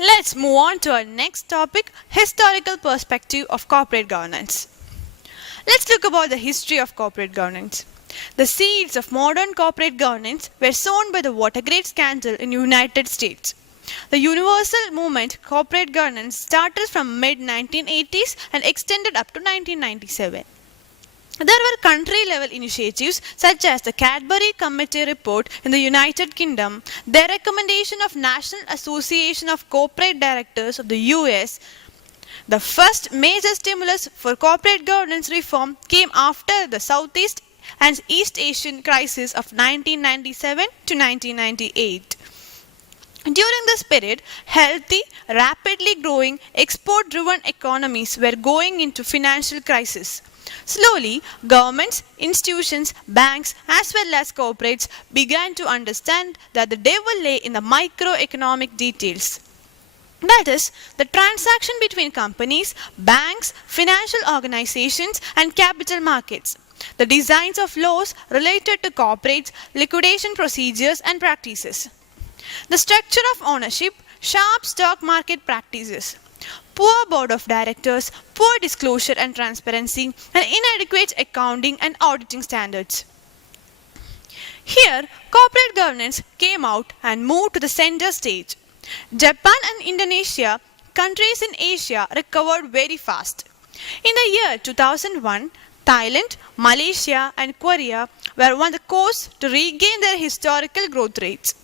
Let's move on to our next topic, historical perspective of corporate governance. Let's look about the history of corporate governance. The seeds of modern corporate governance were sown by the Watergate scandal in the United States. The universal movement corporate governance started from mid-1980s and extended up to 1997. There were country-level initiatives such as the Cadbury Committee report in the United Kingdom, the recommendation of National Association of Corporate Directors of the US. The first major stimulus for corporate governance reform came after the Southeast and East Asian crisis of 1997 to 1998. During this period, healthy, rapidly growing, export-driven economies were going into financial crisis. Slowly, governments, institutions, banks, as well as corporates began to understand that the devil lay in the microeconomic details. That is, the transaction between companies, banks, financial organizations, and capital markets. The designs of laws related to corporates, liquidation procedures, and practices. The structure of ownership, sharp stock market practices, poor board of directors, poor disclosure and transparency, and inadequate accounting and auditing standards. Here, corporate governance came out and moved to the center stage. Japan and Indonesia, countries in Asia, recovered very fast. In the year 2001, Thailand, Malaysia, and Korea were on the course to regain their historical growth rates.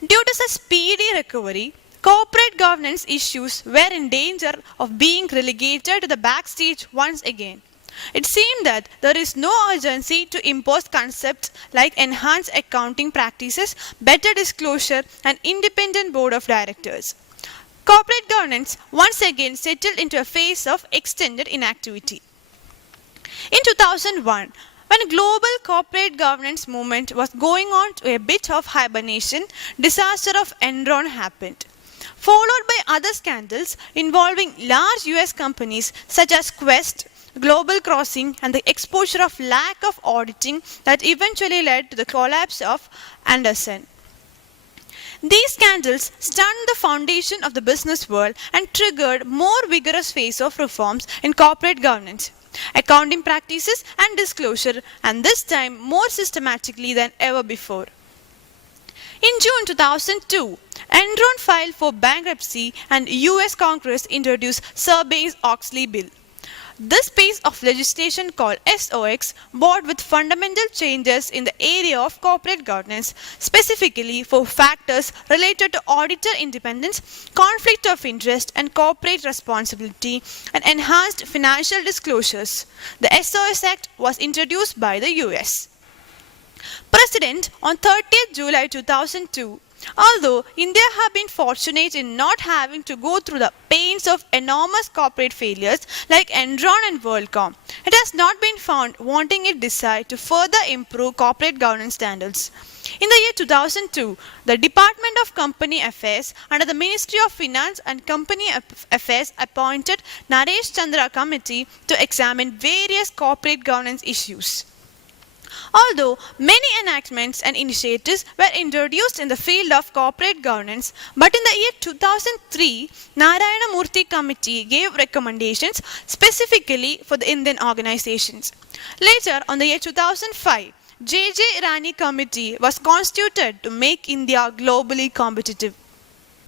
Due to such speedy recovery, corporate governance issues were in danger of being relegated to the backstage once again. It seemed that there is no urgency to impose concepts like enhanced accounting practices, better disclosure, and independent board of directors. Corporate governance once again settled into a phase of extended inactivity. In 2001, when global corporate governance movement was going on to a bit of hibernation, disaster of Enron happened, followed by other scandals involving large US companies such as Quest, Global Crossing, and the exposure of lack of auditing that eventually led to the collapse of Andersen. These scandals stunned the foundation of the business world and triggered more vigorous phase of reforms in corporate governance, accounting practices, and disclosure, and this time more systematically than ever before. In June 2002, Enron filed for bankruptcy and US Congress introduced Sarbanes-Oxley bill. This piece of legislation called SOX brought with fundamental changes in the area of corporate governance, specifically for factors related to auditor independence, conflict of interest, and corporate responsibility, and enhanced financial disclosures. The SOX Act was introduced by the US President on 30th July 2002. Although India have been fortunate in not having to go through the pains of enormous corporate failures like Enron and WorldCom, it has not been found wanting its desire to further improve corporate governance standards. In the year 2002, the Department of Company Affairs under the Ministry of Finance and Company Affairs appointed Naresh Chandra Committee to examine various corporate governance issues. Although many enactments and initiatives were introduced in the field of corporate governance, but in the year 2003, Narayana Murthy Committee gave recommendations specifically for the Indian organizations. Later, on the year 2005, J.J. Irani Committee was constituted to make India globally competitive.